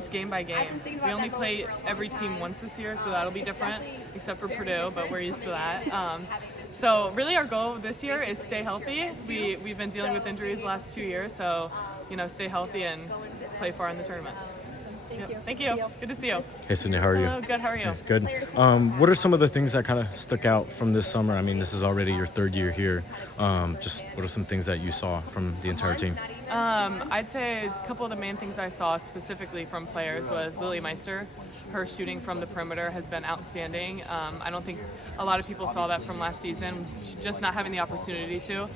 It's game by game. We only play every team once this year, so that'll be different, except for Purdue, but we're used to that. So really our goal this year is stay healthy. We've been dealing with injuries the last 2 years, so stay healthy and play far in the tournament. Thank you. Good to see you. Hey, Sydney, how are you? Hello, good. How are you? Good. What are some of the things that kind of stuck out from this summer? I mean, this is already your third year here. Just what are some things that you saw from the entire team? I'd say a couple of the main things I saw specifically from players was Lily Meister. Her shooting from the perimeter has been outstanding. I don't think a lot of people saw that from last season, just not having the opportunity to.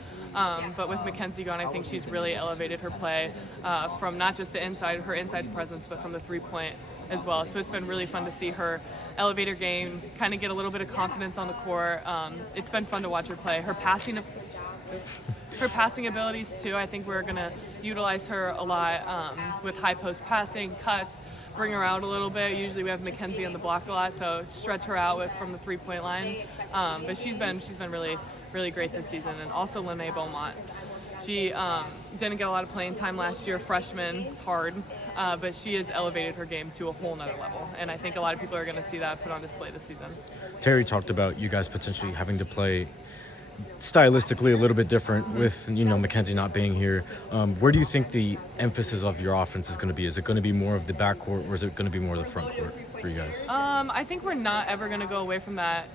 But with Mackenzie gone, I think she's really elevated her play from not just her inside presence, but from the three-point as well. So it's been really fun to see her elevate her game, kind of get a little bit of confidence on the court. It's been fun to watch her play. Her passing abilities too. I think we're going to utilize her a lot with high post passing, cuts, bring her out a little bit. Usually we have Mackenzie on the block a lot, so stretch her out from the three-point line. But she's been really great this season. And also Lene Beaumont. She didn't get a lot of playing time last year, freshman. It's hard, but she has elevated her game to a whole nother level. And I think a lot of people are going to see that put on display this season. Terry talked about you guys potentially having to play stylistically a little bit different with Mackenzie not being here. Where do you think the emphasis of your offense is going to be? Is it going to be more of the backcourt, or is it going to be more of the front court for you guys? I think we're not ever going to go away from that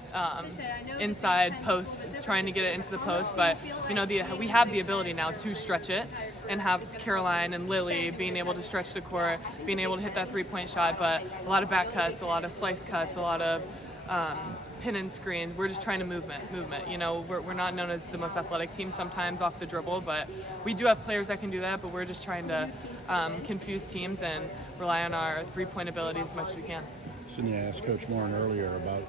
inside post, trying to get it into the post. But we have the ability now to stretch it and have Caroline and Lily being able to stretch the court, being able to hit that three-point shot. But a lot of back cuts, a lot of slice cuts, a lot of pin and screens. We're just trying to movement. We're not known as the most athletic team sometimes off the dribble, but we do have players that can do that. But we're just trying to confuse teams and rely on our three-point ability as much as we can. Sydney, I asked Coach Warren earlier about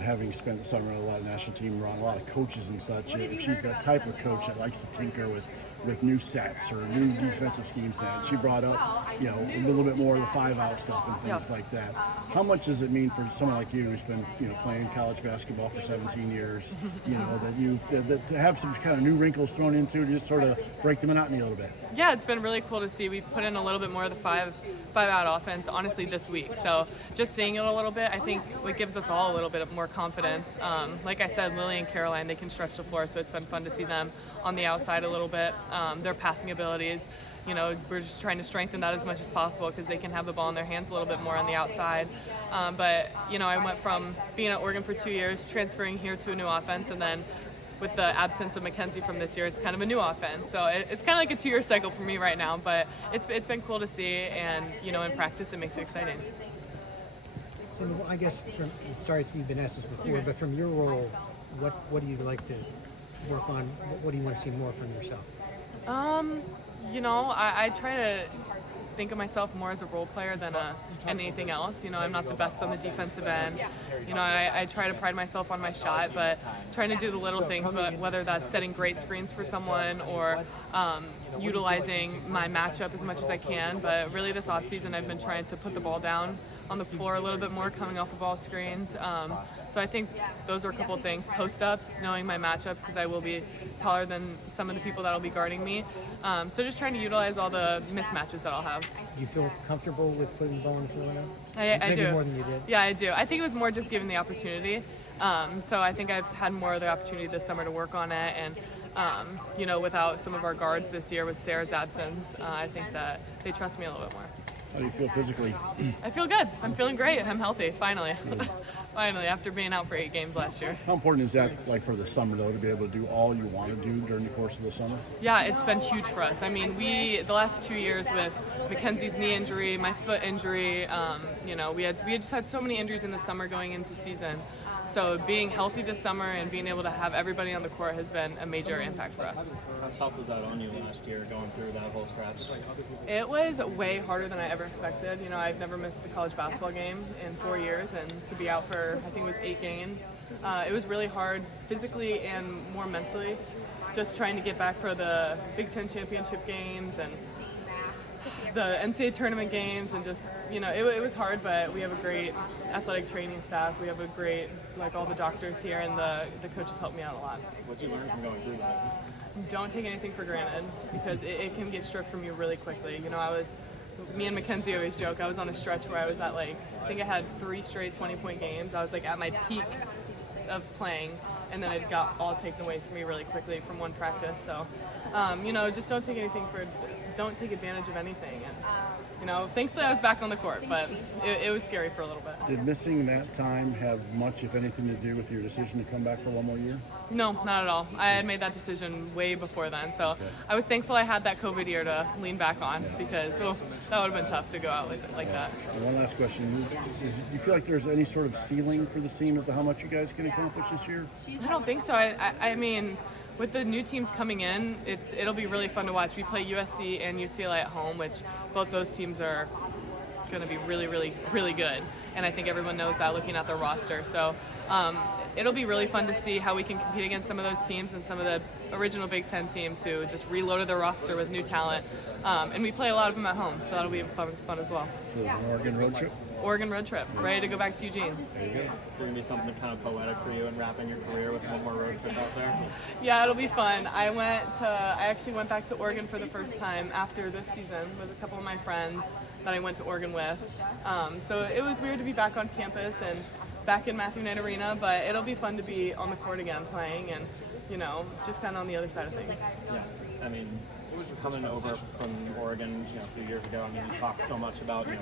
having spent the summer on a lot of national team, around a lot of coaches and such. If she's that type of coach that likes to tinker with new sets or new defensive scheme sets, she brought up, a little bit more of the 5-out stuff and things like that. How much does it mean for someone like you who's been, playing college basketball for 17 years, that to have some kind of new wrinkles thrown into to just sort of break the monotony a little bit? Yeah, it's been really cool to see. We've put in a little bit more of the five-out offense, honestly, this week. So just seeing it a little bit, I think it gives us all a little bit of more confidence. Like I said, Lily and Caroline, they can stretch the floor, so it's been fun to see them on the outside a little bit. Their passing abilities, we're just trying to strengthen that as much as possible because they can have the ball in their hands a little bit more on the outside. But I went from being at Oregon for 2 years, transferring here to a new offense, and then with the absence of Mackenzie from this year, it's kind of a new offense. So it's kind of like a 2-year cycle for me right now, but it's been cool to see, and in practice it makes it exciting. So I guess, sorry if you've been asked this before, but from your role, what do you like to work on? What do you want to see more from yourself? I try to think of myself more as a role player than anything else. I'm not the best on the defensive end. I try to pride myself on my shot, but trying to do the little things, whether that's setting great screens for someone or utilizing my matchup as much as I can. But really this offseason I've been trying to put the ball down on the floor a little bit more, coming off of all screens. So I think those are a couple of things. Post-ups, knowing my matchups, because I will be taller than some of the people that will be guarding me. So just trying to utilize all the mismatches that I'll have. Do you feel comfortable with putting the ball on the floor now? I do. Maybe more than you did? Yeah, I do. I think it was more just given the opportunity. So I think I've had more of the opportunity this summer to work on it. And, without some of our guards this year with Sarah's absence, I think that they trust me a little bit more. How do you feel physically? I feel good. I'm feeling great. I'm healthy, finally. Finally, after being out for 8 games last year. How important is that, for the summer, though, to be able to do all you want to do during the course of the summer? Yeah, it's been huge for us. I mean, the last 2 years with Mackenzie's knee injury, my foot injury, we had just had so many injuries in the summer going into season. So being healthy this summer and being able to have everybody on the court has been a major impact for us. How tough was that on you last year, going through that whole stretch? It was way harder than I ever expected. I've never missed a college basketball game in 4 years, and to be out for, I think it was 8 games, it was really hard physically and more mentally, just trying to get back for the Big Ten championship games and the NCAA tournament games, and just, it was hard, but we have a great athletic training staff. We have a great, all the doctors here, and the coaches helped me out a lot. What did you learn from going through that? Don't take anything for granted, because it can get stripped from you really quickly. I was me and Mackenzie always joke, I was on a stretch where I was at I think I had 3 straight 20-point games. I was at my peak of playing, and then it got all taken away from me really quickly from one practice. So, just don't take advantage of anything. And, thankfully I was back on the court, but it was scary for a little bit. Did missing that time have much, if anything, to do with your decision to come back for one more year? No, not at all. I had made that decision way before then, so I was thankful I had that COVID year to lean back on because that would have been tough to go out like that. And one last question: do you feel like there's any sort of ceiling for this team as to how much you guys can accomplish this year? I don't think so. I mean, with the new teams coming in, it'll be really fun to watch. We play USC and UCLA at home, which both those teams are going to be really, really, really good. And I think everyone knows that looking at their roster. So it'll be really fun to see how we can compete against some of those teams and some of the original Big Ten teams who just reloaded their roster with new talent. And we play a lot of them at home, so that'll be fun as well. So an Oregon road trip? Oregon road trip, ready to go back to Eugene. There you go. So going to be something kind of poetic for you and wrapping your career with one more road trip out there? Yeah, it'll be fun. I actually went back to Oregon for the first time after this season with a couple of my friends that I went to Oregon with. So it was weird to be back on campus and back in Matthew Knight Arena, but it'll be fun to be on the court again playing and, just kind of on the other side of things. Yeah, I mean, coming over from Oregon, a few years ago, I mean, you talked so much about, kind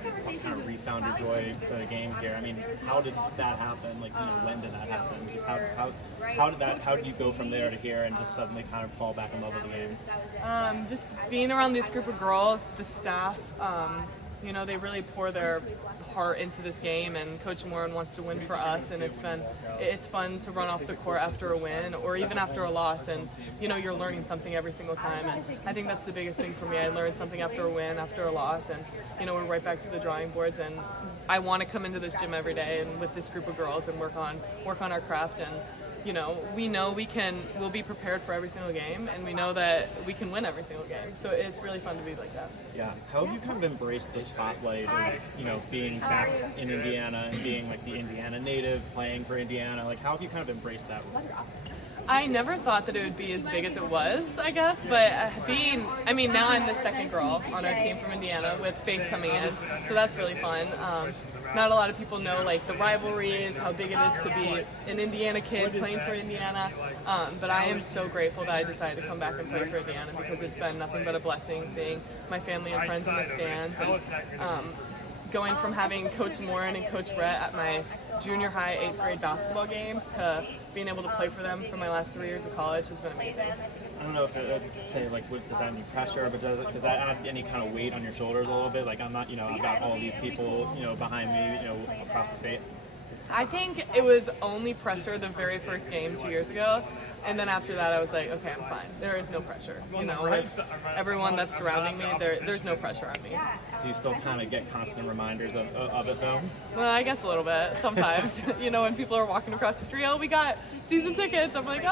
of refound your joy for the game here. I mean, how did that happen? When did that happen? Just how did you go from there to here and just suddenly kind of fall back in love with the game? Just being around this group of girls, the staff, they really pour their heart into this game, and Coach Moran wants to win for us, and it's fun to run off the court after a win or even after a loss, and you're learning something every single time, and I think that's the biggest thing for me. I learned something after a win, after a loss, and we're right back to the drawing boards, and I want to come into this gym every day and with this group of girls and work on our craft, and we know we'll be prepared for every single game, and we know that we can win every single game. So it's really fun to be like that. Yeah. How have you kind of embraced the spotlight of, being back in Indiana and being the Indiana native, playing for Indiana? How have you kind of embraced that? I never thought that it would be as big as it was, I guess, but now I'm the second girl on our team from Indiana with Faith coming in, so that's really fun. Not a lot of people know the rivalries, how big it is to be an Indiana kid playing for Indiana, but I am so grateful that I decided to come back and play for Indiana because it's been nothing but a blessing seeing my family and friends in the stands, and going from having Coach Moran and Coach Rhett at my junior high 8th grade basketball games to being able to play for them for my last 3 years of college has been amazing. I don't know if it would say does that mean pressure, but does that add any kind of weight on your shoulders a little bit? I'm not, I've got all these people, behind me, across the state. I think it was only pressure the very first game 2 years ago, and then after that I was like, okay, I'm fine. There is no pressure. With everyone that's surrounding me, there's no pressure on me. Do you still kind of get constant reminders of it though? Well, I guess a little bit sometimes. When people are walking across the street, we got season tickets. I'm like,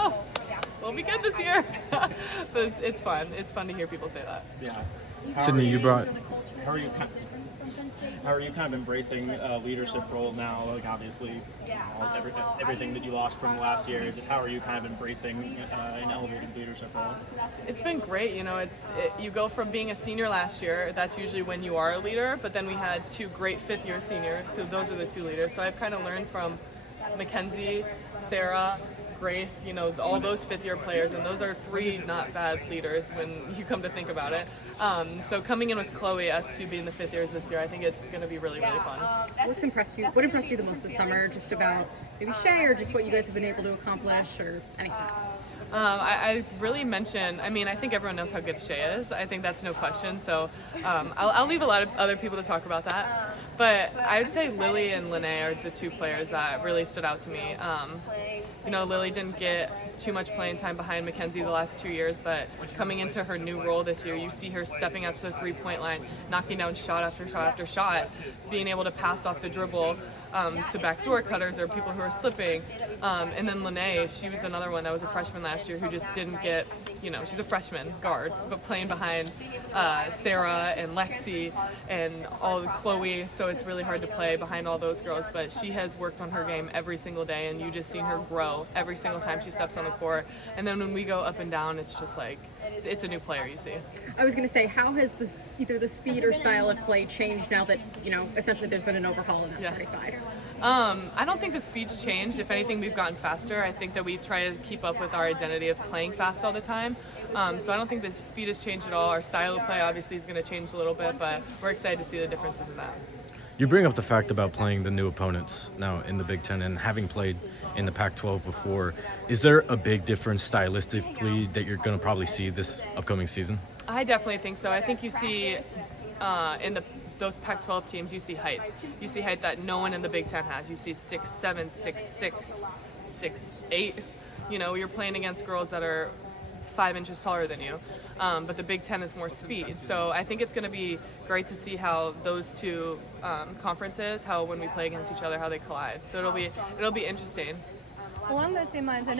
we'll be good this year. But it's fun. It's fun to hear people say that. Yeah. Sydney, How are you kind of embracing a leadership role now? Obviously, everything that you lost from last year. Just how are you kind of embracing an elevated leadership role? It's been great. You go from being a senior last year. That's usually when you are a leader. But then we had 2 great fifth-year seniors, so those are the 2 leaders. So I've kind of learned from Mackenzie, Sarah, Grace, all those fifth-year players, and those are 3 not bad leaders when you come to think about it. So coming in with Chloe, us 2 being the 5th years this year, I think it's going to be really, really fun. What impressed you the most this summer, just about maybe Shea or just what you guys have been able to accomplish or anything? I really mention, I think everyone knows how good Shea is. I think that's no question. So I'll leave a lot of other people to talk about that. But I would say Lily and Lene are the 2 players that really stood out to me. Lily didn't get too much playing time behind Mackenzie the last 2 years, but coming into her new role this year, you see her stepping out to the 3-point line, knocking down shot after shot after shot, being able to pass off the dribble to backdoor cutters or people who are slipping. And then Lene, she was another one that was a freshman last year who just didn't get, she's a freshman guard, but playing behind Sarah and Lexi and all Chloe, so it's really hard to play behind all those girls, but she has worked on her game every single day, and you just seen her grow every single time she steps on the court. And then when we go up and down, it's just it's a new player you see. I was going to say, how has this either the speed or style of play changed now that essentially there's been an overhaul in that Yeah. starting five? I don't think the speed's changed. If anything, we've gotten faster. I think that we've tried to keep up with our identity of playing fast all the time. So I don't think the speed has changed at all. Our style of play obviously is going to change a little bit, but we're excited to see the differences in that. You bring up the fact about playing the new opponents now in the Big Ten and having played in the Pac-12 before. Is there a big difference stylistically that you're going to probably see this upcoming season? I definitely think so. I think you see in those Pac-12 teams, you see height. You see height that no one in the Big Ten has. You see 6'7", 6'6", 6'8". You're playing against girls that are 5 inches taller than you. But the Big Ten is more speed. So I think it's going to be great to see how those two conferences, how when we play against each other, how they collide. So it'll be interesting. Along those same lines, I know